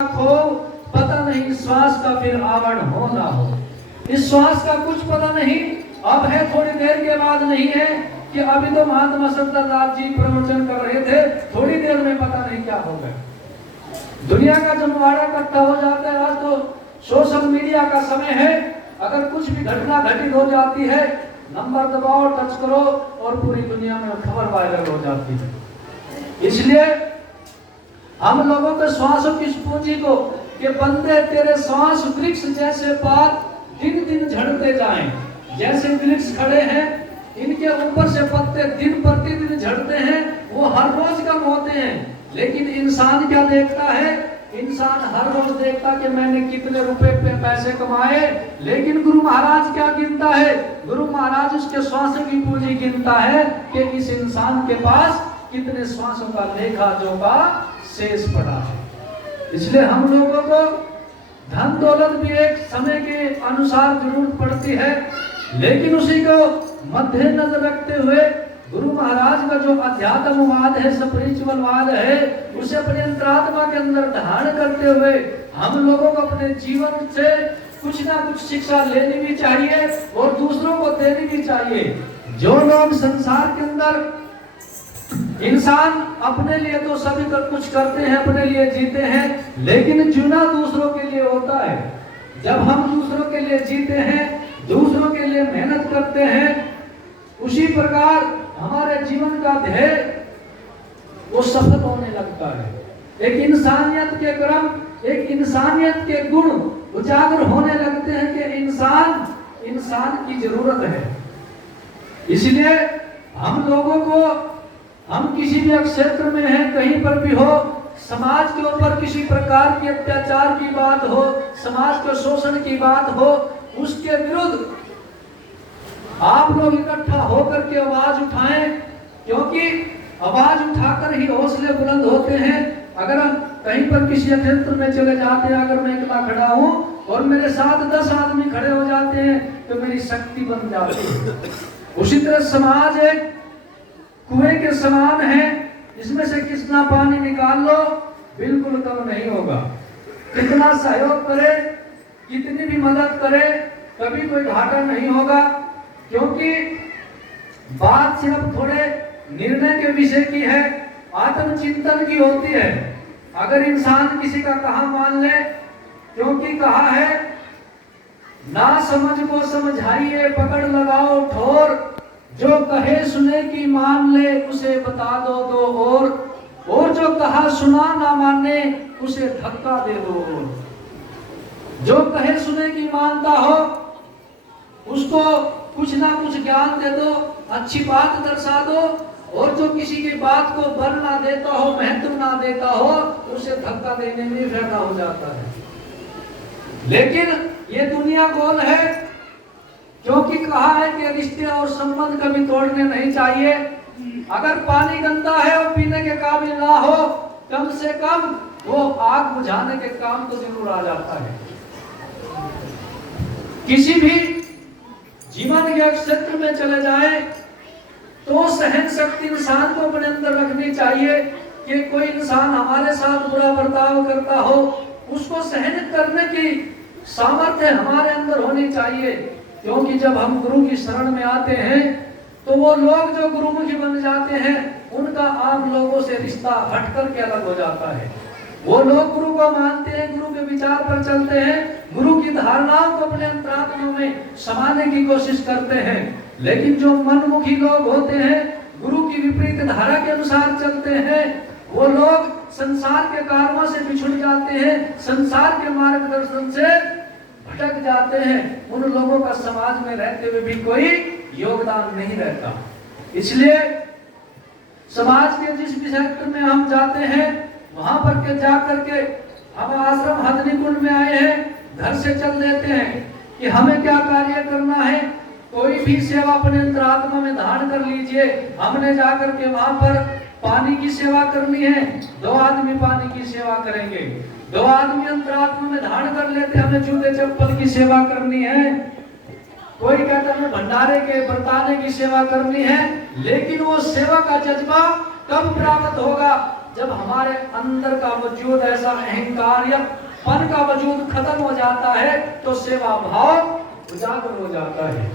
हो, पता नहीं श्वास का फिर आवरण हो ना हो। इस श्वास का कुछ पता नहीं, अब है थोड़ी देर के बाद नहीं है कि अभी तो महात्मा सत्यादास जी प्रवचन कर रहे थे, थोड़ी देर में पता नहीं क्या हो गया। दुनिया का जमवाड़ा इकट्ठा हो जाता है। आज तो सोशल मीडिया का समय है, अगर कुछ भी घटना घटित हो जाती है, नंबर दबाओ, टच करो और पूरी दुनिया में खबर वायरल हो जाती है। इसलिए हम लोगों के श्वासों की पूंजी को कि बंदे तेरे श्वास वृक्ष जैसे पात दिन दिन झड़ते जाएं। जैसे वृक्ष खड़े हैं, इनके ऊपर से पत्ते दिन प्रतिदिन झड़ते हैं, वो हर रोज कम होते हैं। लेकिन इंसान क्या देखता है? इंसान हर रोज देखता कि मैंने कितने रुपए पे पैसे कमाए। लेकिन गुरु महाराज क्या गिनता है? गुरु महाराज उसके श्वासों की पूंजी गिनता है कि इस इंसान के पास कितने श्वासों का लेखा जोखा शेष पड़ा है। इसलिए हम लोगों को धन दौलत भी एक समय के अनुसार जरूरत पड़ती है, लेकिन उसी को मद्देनजर रखते हुए गुरु महाराज का जो अध्यात्मवाद है, स्पिरिचुअलवाद है, उसे अपने अंतरात्मा के अंदर धारण करते हुए हम लोगों को अपने जीवन से कुछ ना कुछ शिक्षा लेनी भी चाहिए और दूसरों को देनी भी चाहिए। जो लोग संसार के अंदर इंसान अपने लिए तो सभी कुछ करते हैं, अपने लिए जीते हैं, लेकिन जीना दूसरों के लिए होता है। जब हम दूसरों के लिए जीते हैं, दूसरों के लिए मेहनत करते हैं, उसी प्रकार हमारे जीवन का ध्येय वो सफल होने लगता है। एक इंसानियत के क्रम, एक इंसानियत के गुण उजागर होने लगते हैं कि इंसान की जरूरत है। इसलिए हम लोगों को, हम किसी भी क्षेत्र में हैं, कहीं पर भी हो, समाज के ऊपर किसी प्रकार की अत्याचार की बात हो, समाज के शोषण की बात हो, उसके विरुद्ध आप लोग इकट्ठा होकर के आवाज उठाएं, क्योंकि आवाज उठाकर ही हौसले बुलंद होते हैं। अगर हम कहीं पर किसी क्षेत्र में चले जाते हैं, अगर मैं अकेला खड़ा हूं और मेरे साथ 10 आदमी खड़े हो जाते हैं तो मेरी शक्ति बन जाती है। उसी तरह समाज एक कुएं के समान है, इसमें से कितना पानी निकाल लो बिल्कुल कम नहीं होगा। कितना सहयोग करे, कितनी भी मदद करे, कभी कोई घाटा नहीं होगा, क्योंकि बात सिर्फ थोड़े निर्णय के विषय की है, आत्मचिंतन की होती है। अगर इंसान किसी का कहा मान ले, क्योंकि कहा है ना समझ को समझाइए, पकड़ लगाओ ठोर, जो कहे सुने की मान ले, उसे बता दो दो और जो कहा सुना ना माने, उसे धक्का दे दो और। जो कहे सुने की मानता हो उसको कुछ ना कुछ ज्ञान दे दो, अच्छी बात दर्शा दो, और जो किसी की बात को बल ना देता हो, महत्व ना देता हो, उसे धक्का देने में फायदा हो जाता है। लेकिन ये दुनिया गोल है, क्योंकि कहा है कि रिश्ते और संबंध कभी तोड़ने नहीं चाहिए। अगर पानी गंदा है और पीने के काबिल ना हो, कम से कम वो आग बुझाने के काम तो जरूर आ जाता है। किसी भी जीवन के क्षेत्र में चले जाए तो सहन शक्ति इंसान को अपने अंदर रखनी चाहिए कि कोई इंसान हमारे साथ बुरा बर्ताव करता हो, उसको सहन करने की सामर्थ्य हमारे अंदर होनी चाहिए। क्योंकि जब हम गुरु की शरण में आते हैं तो वो लोग जो गुरुमुखी बन जाते हैं, उनका आम लोगों से रिश्ता हट करके अलग हो जाता है। वो लोग गुरु को मानते हैं, गुरु के विचार पर चलते हैं, गुरु की धारणाओं को अपने अंतरात्मा में समाने की कोशिश करते हैं। लेकिन जो मनमुखी लोग होते हैं, गुरु की विपरीत धारा के अनुसार चलते हैं, वो लोग संसार के कारणों से बिछुड़ जाते हैं, संसार के मार्गदर्शन से भटक जाते हैं। उन लोगों का समाज में रहते हुए भी कोई योगदान नहीं रहता। इसलिए समाज के जिस भी सेक्टर में हम जाते हैं, वहां पर के जाकर के हम आश्रम हथनी कुंड में आए हैं, घर से चल देते हैं कि हमें क्या कार्य करना है। कोई भी सेवा अपने अंतरात्मा में धारण कर लीजिए। हमने जाकर के वहां पर पानी की सेवा करनी है, 2 आदमी पानी की सेवा करेंगे। 2 आदमी अंतरात्मा में धारण कर लेते, हमें जूते चप्पल की सेवा करनी है। कोई कहता है भंडारे के बरताने की सेवा करनी है। लेकिन वो सेवा का जज्बा कब प्राप्त होगा? जब हमारे अंदर का वजूद ऐसा अहंकार या पन का वजूद खत्म हो जाता है तो सेवा भाव उजागर हो जाता है।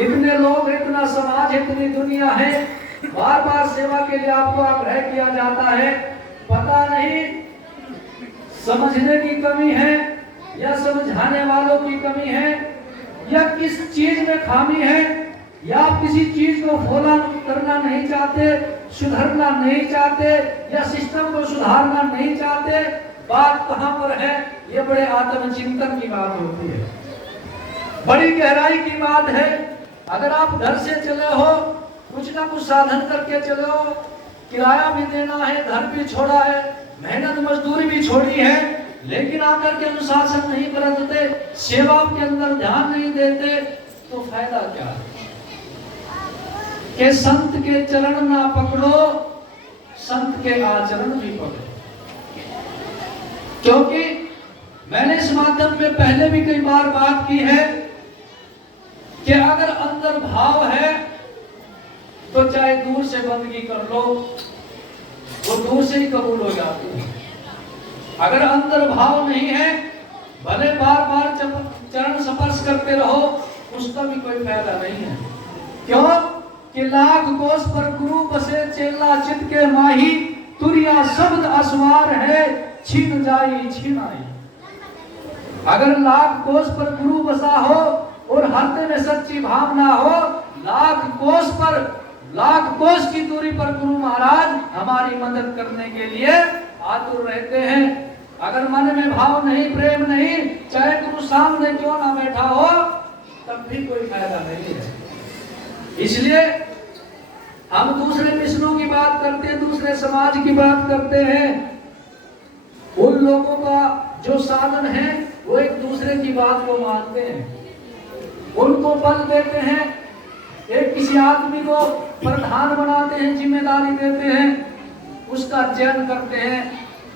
इतने लोग, इतना समाज, इतनी दुनिया है, बार बार सेवा के लिए आपको आग्रह किया जाता है, पता नहीं समझने की कमी है या समझाने वालों की कमी है या किस चीज में खामी है, या किसी चीज को फॉलो करना नहीं चाहते, सुधरना नहीं चाहते या सिस्टम को सुधारना नहीं चाहते। बात कहां पर है? ये बड़े आत्मचिंतन की बात होती है, बड़ी गहराई की बात है। अगर आप घर से चले हो, कुछ ना कुछ साधन करके चले हो, किराया भी देना है, घर भी छोड़ा है, मेहनत मजदूरी भी छोड़ी है, लेकिन आकर के अनुशासन नहीं बरतते, सेवा के अंदर ध्यान नहीं देते, तो फायदा क्या है? कि संत के चरण ना पकड़ो, संत के आचरण भी पकड़ो। क्योंकि मैंने इस माध्यम में पहले भी कई बार बात की है कि अगर अंदर भाव है तो चाहे दूर से बंदगी कर लो, वो दूर से ही कबूल हो जाती है। अगर अंदर भाव नहीं है, भले बार बार चरण स्पर्श करते रहो, उसका भी कोई फायदा नहीं है। क्यों कि लाख कोस पर गुरु बसे, चेला चित के माही, तुरिया शब्द असवार है, छीन जाई छीनाई। अगर लाख कोस पर गुरु बसा हो और हृदय में सच्ची भावना हो, लाख कोस की दूरी पर गुरु महाराज हमारी मदद करने के लिए आतुर रहते हैं। अगर मन में भाव नहीं, प्रेम नहीं, चाहे गुरु सामने क्यों ना बैठा हो, तब भी कोई फायदा नहीं है। इसलिए हम दूसरे मिशनों की बात करते हैं, दूसरे समाज की बात करते हैं। उन लोगों का जो साधन है वो एक दूसरे की बात को मानते हैं, उनको बल देते हैं, एक किसी आदमी को प्रधान बनाते हैं, जिम्मेदारी देते हैं, उसका चयन करते हैं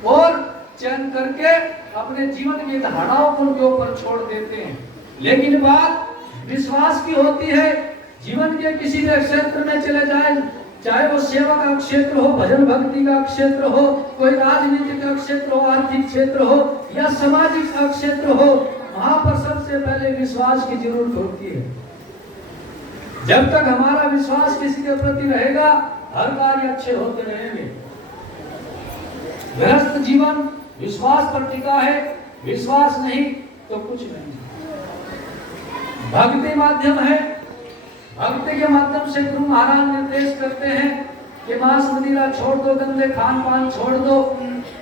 और चयन करके अपने जीवन की धारणाओं को उनके ऊपर छोड़ देते हैं। लेकिन बात विश्वास की होती है। जीवन के किसी भी क्षेत्र में चले जाए, चाहे वो सेवा का क्षेत्र हो, भजन भक्ति का क्षेत्र हो, कोई राजनीति का क्षेत्र हो, आर्थिक क्षेत्र हो या सामाजिक का क्षेत्र हो, वहां पर सबसे पहले विश्वास की जरूरत होती है। जब तक हमारा विश्वास किसी के प्रति रहेगा, हर कार्य अच्छे होते रहेंगे। गृहस्थ जीवन विश्वास पर टिका है, विश्वास नहीं तो कुछ नहीं। भक्ति माध्यम है, भक्ति के माध्यम से गुरु महाराज निर्देश करते हैं कि मांस मदिरा छोड़ दो, गंदे खान पान छोड़ दो,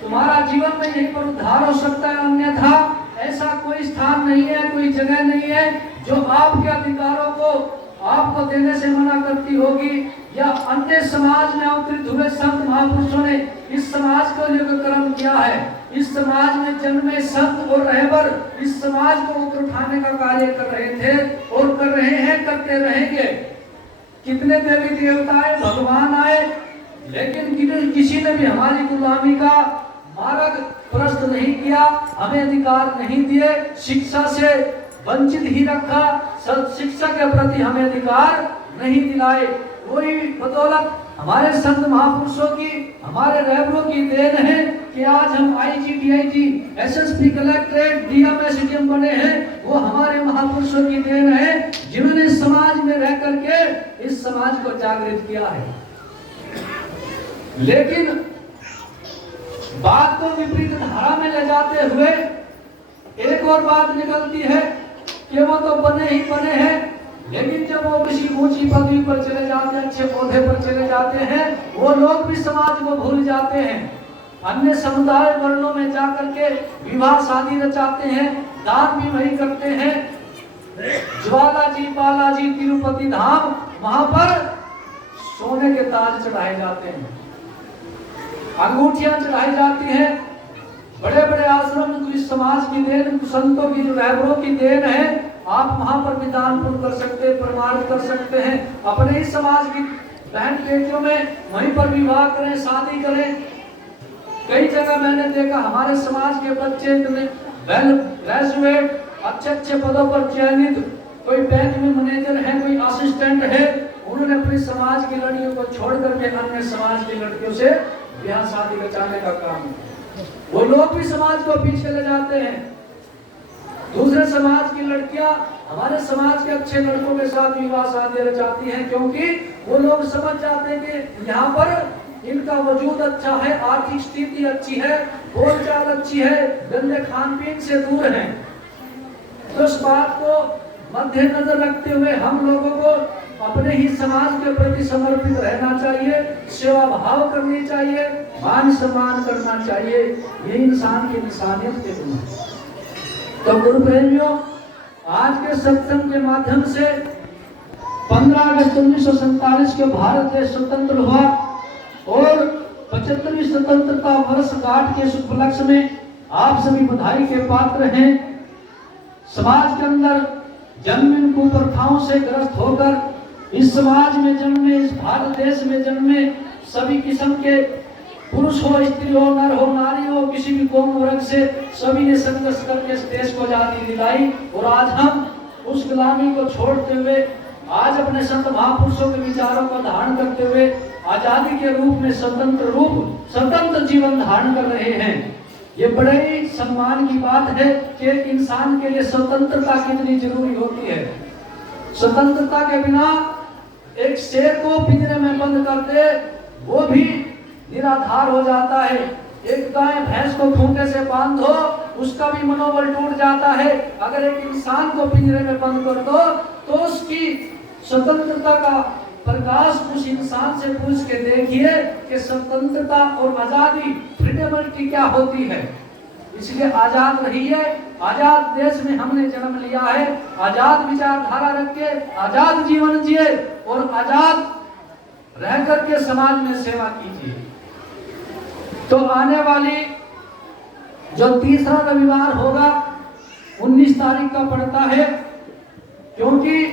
तुम्हारा जीवन में यहीं पर उद्धार हो सकता है। अन्यथा ऐसा कोई स्थान नहीं है, कोई जगह नहीं है जो आपके अधिकारों को आपको देने से मना करती होगी। या अन्य समाज में अवतरित हुए संत महापुरुषों ने इस समाज को लेकर कर्म किया है। इस समाज में जन्मे संत और रहबर इस समाज को ऊपर उठाने का कार्य कर रहे थे और कर रहे हैं, करते रहेंगे। कितने देवी देवता आए, भगवान आए, लेकिन किसी ने भी हमारी गुलामी का मार्ग प्रशस्त नहीं किया, हमें अधिकार नहीं दिए, शिक्षा से वंचित ही रखा, शिक्षा के प्रति हमें अधिकार नहीं दिलाए। वही बदौलत हमारे संत महापुरुषों की, हमारे रहबरों की देन है कि आज हम IG, DIG, SSP, collectorate, DM, SDM बने हैं। वो हमारे महापुरुषों की देन है जिन्होंने समाज में रह करके इस समाज को जागृत किया है। लेकिन बात को विपरीत धारा में ले जाते हुए एक और बात निकलती है कि वो तो बने ही बने हैं, लेकिन जब वो किसी ऊंची पदवी पर चले जाते हैं, अच्छे पौधे पर चले जाते हैं, वो लोग भी समाज को भूल जाते हैं। अन्य समुदाय वर्णों में जाकर के विवाह शादी रचाते हैं, दान भी वही करते हैं। ज्वाला जी, बालाजी, तिरुपति धाम, वहां पर सोने के ताज चढ़ाए जाते हैं, अंगूठियां चढ़ाई जाती हैं। बड़े बड़े आश्रम इस समाज की देन, संतों की, जो रहबरों की देन है। आप वहां पर भी दान पुण्य कर सकते हैं, प्रमाणित कर सकते हैं। अपने ही समाज की बहन बेटियों में वहीं पर विवाह करें, शादी करें। कई जगह मैंने देखा हमारे समाज के बच्चे इतने वेल ग्रेजुएट, अच्छे अच्छे पदों पर चयनित, कोई बैंक में मैनेजर है, कोई असिस्टेंट है, उन्होंने अपने समाज की लड़कियों को छोड़ करके अन्य समाज की लड़कियों से ब्याह शादी बचाने का काम। वो लोग भी समाज को पीछे ले जाते हैं। दूसरे समाज की लड़कियां हमारे समाज के अच्छे लड़कों के साथ विवाह शादी रचाती हैं, क्योंकि वो लोग समझ जाते हैं कि यहाँ पर इनका वजूद अच्छा है, आर्थिक स्थिति अच्छी है, बोलचाल अच्छी है, गंदे खान पीन से दूर हैं। तो इस बात को मद्देनजर रखते हुए हम लोगों को अपने ही समाज के प्रति समर्पित रहना चाहिए, सेवा भाव करनी चाहिए, मान सम्मान करना चाहिए। ये इंसान की इंसानियत के गुण है। तो गुरु प्रेमियों, आज के सत्संग के माध्यम से 15 अगस्त 1947 के भारत देश स्वतंत्र हुआ और 75वीं स्वतंत्रता वर्षगांठ के इस उपलक्ष्य में आप सभी बधाई के पात्र हैं। समाज के अंदर जन्म कुप्रथाओं से ग्रस्त होकर इस समाज में जन्मे, इस भारत देश में जन्मे सभी किस्म के पुरुष हो, स्त्री हो, नर हो, नारी हो, किसी भी कौम वर्ग से सभी ने संघर्ष करके इस देश को आजादी दिलाई। और आज हम उस गुलामी को छोड़ते हुए आज अपने संत महापुरुषों के विचारों को धारण करते हुए आजादी के रूप में स्वतंत्र जीवन धारण कर रहे हैं। ये बड़े ही सम्मान की बात है कि एक इंसान के लिए स्वतंत्रता कितनी जरूरी होती है। स्वतंत्रता के बिना एक शेर को पिंजरे में बंद कर दे वो भी निराधार हो जाता है। एक गाय भैंस को खूंटे से बांध दो उसका भी मनोबल टूट जाता है। अगर एक इंसान को पिंजरे में बंद कर दो तो उसकी स्वतंत्रता का प्रकाश उस इंसान से पूछ के देखिए कि स्वतंत्रता और आजादी, फ्रीडमिटी क्या होती है। इसलिए आजाद रहिए। आजाद देश में हमने जन्म लिया है। आजाद विचारधारा रख के आजाद जीवन जिए और आजाद रह करके समाज में सेवा कीजिए। तो आने वाली जो तीसरा रविवार होगा 19 तारीख का पड़ता है, क्योंकि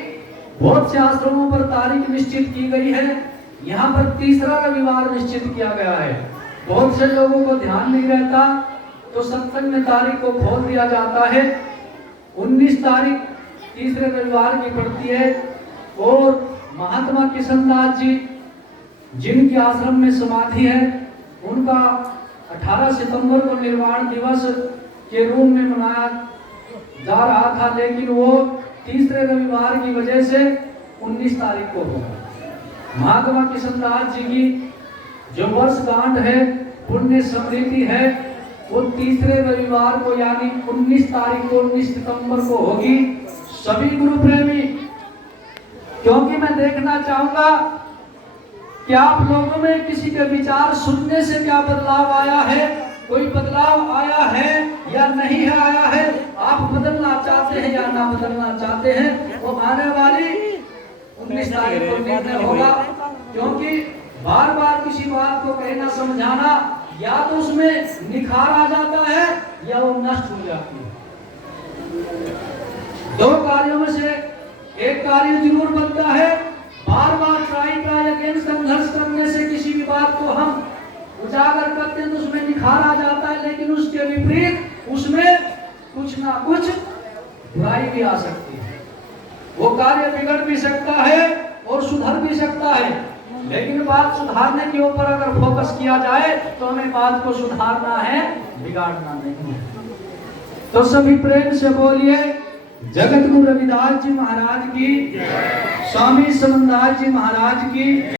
बहुत से आश्रमों पर तारीख निश्चित की गई है, यहाँ पर तीसरा रविवार निश्चित किया गया है। बहुत से लोगों को ध्यान नहीं रहता तो सत्संग में तारीख को खोल दिया जाता है। 19 तारीख तीसरे रविवार की पड़ती है और महात्मा किशनदास जी जिनके आश्रम में समाधि है उनका 18 सितंबर को निर्वाण दिवस के रूप में मनाया जा रहा था, लेकिन वो तीसरे रविवार की वजह से 19 तारीख को होगा। महात्मा किशनदास जी की जो वर्षगांठ है, पुण्य स्मृति है, वो तीसरे रविवार को यानी 19 तारीख को 19 सितंबर को होगी। सभी गुरु प्रेमी, क्योंकि मैं देखना चाहूंगा कि आप लोगों में किसी के विचार सुनने से क्या बदलाव आया है, कोई बदलाव आया है या नहीं है आया है, आप बदलना चाहते हैं या ना बदलना चाहते हैं, वो आने वाली 19 तारीख को निर्णय होगा। क्योंकि बार बार किसी बात को कहना समझाना या तो उसमें निखार आ जाता है या वो नष्ट हो जाती है। दो कार्यों में से एक कार्य जरूर बनता है। बार बार ट्राई अगेन संघर्ष करने से किसी भी बात को हम उजागर करते हैं तो उसमें निखार आ जाता है, लेकिन उसके विपरीत उसमें कुछ ना कुछ बुराई भी आ सकती है। वो कार्य बिगड़ भी सकता है और सुधर भी सकता है, लेकिन बात सुधारने के ऊपर अगर फोकस किया जाए तो हमें बात को सुधारना है, बिगाड़ना नहीं है। तो सभी प्रेम से बोलिए जगत गुरु रविदास जी महाराज की, स्वामी समनदास जी महाराज की।